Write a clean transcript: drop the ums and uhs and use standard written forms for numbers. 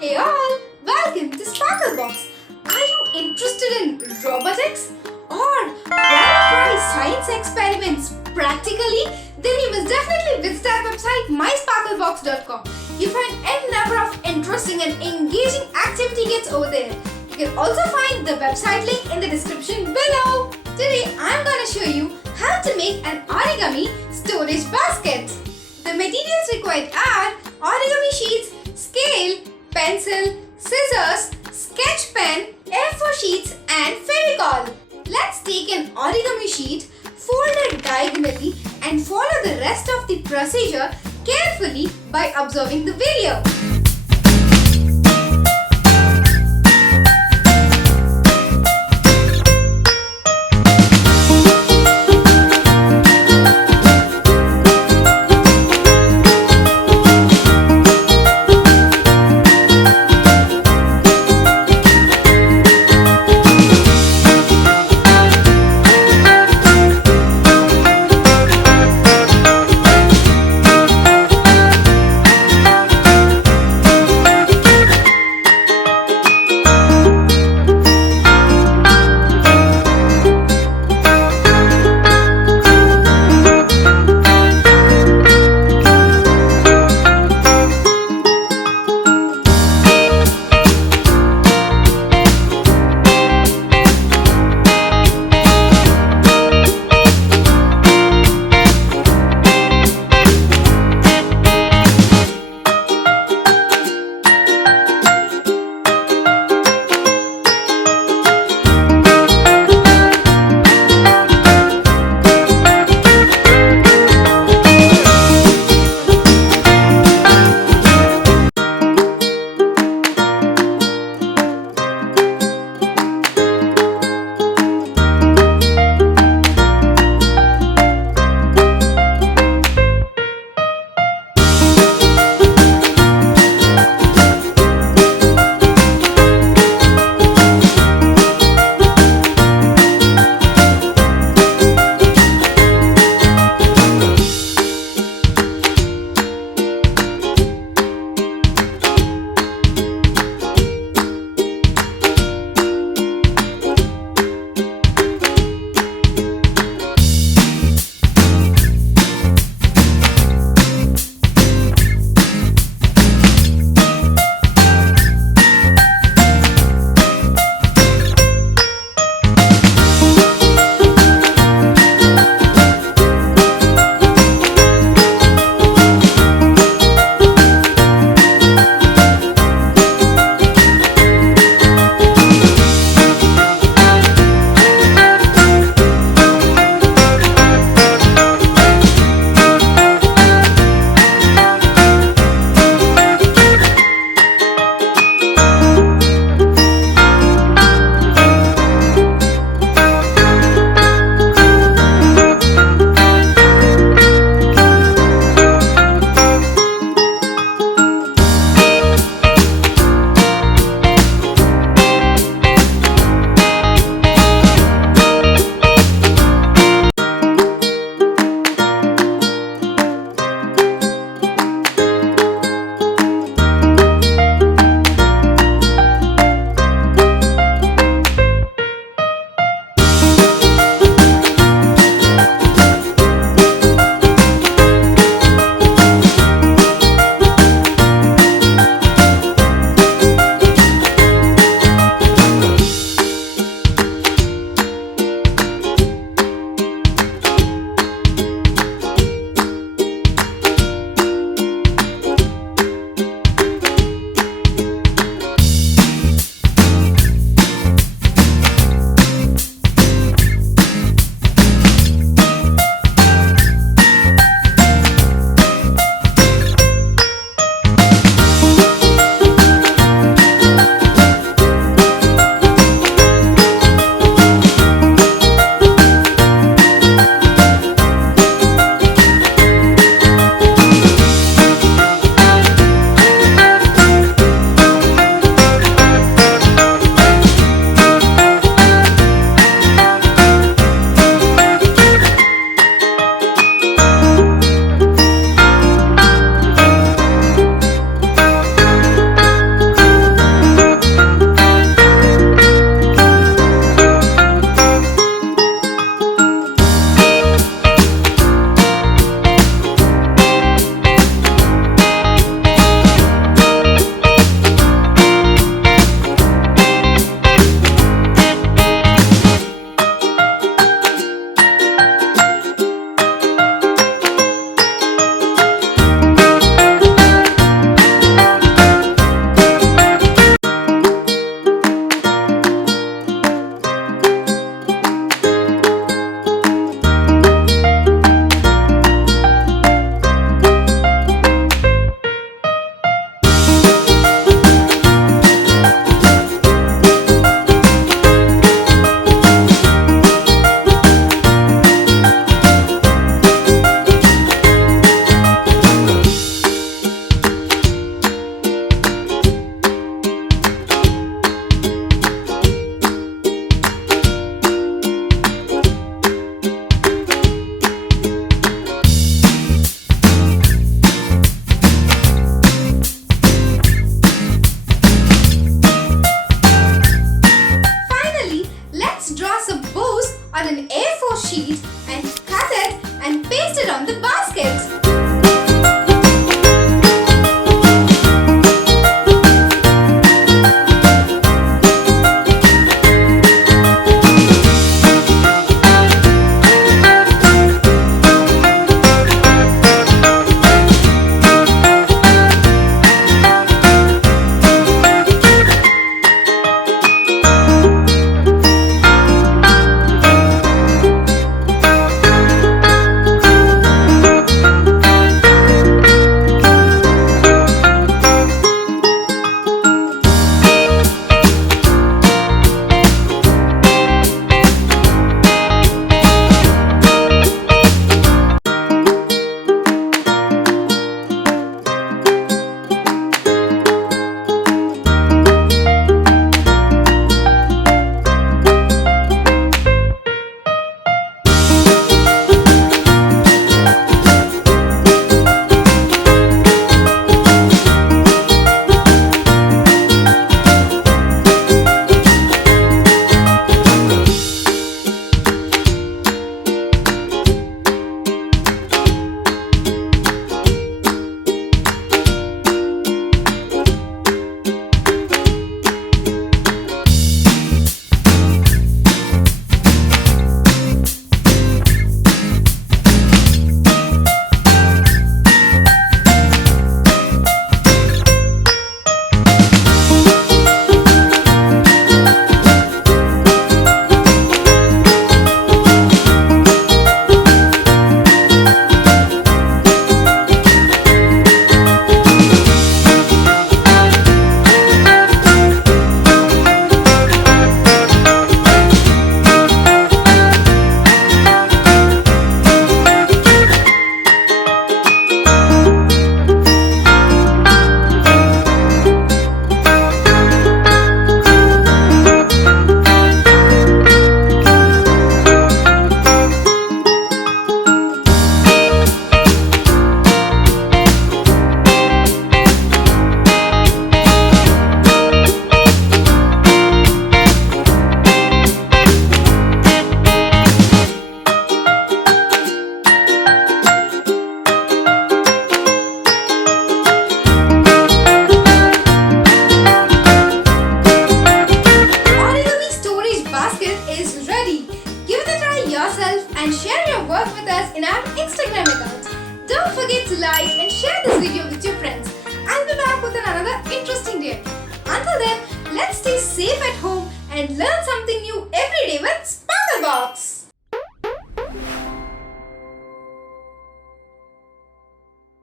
Hey all, welcome to Sparklebox. Are you interested in robotics or want to try science experiments practically? Then you must definitely visit our website mysparklebox.com. You'll find a number of interesting and engaging activity kits over there. You can also find the website link in the description below. Today I'm going to show you how to make an origami storage basket. The materials required are origami sheets, scale, pencil, scissors, sketch pen, A4 sheets and Fevicol. Let's take an origami sheet, fold it diagonally and follow the rest of the procedure carefully by observing the video. Basket is ready. Give it a try yourself and share your work with us in our Instagram account. Don't forget to like and share this video with your friends. I'll be back with another interesting day. Until then, let's stay safe at home and learn something new every day with Sparklebox.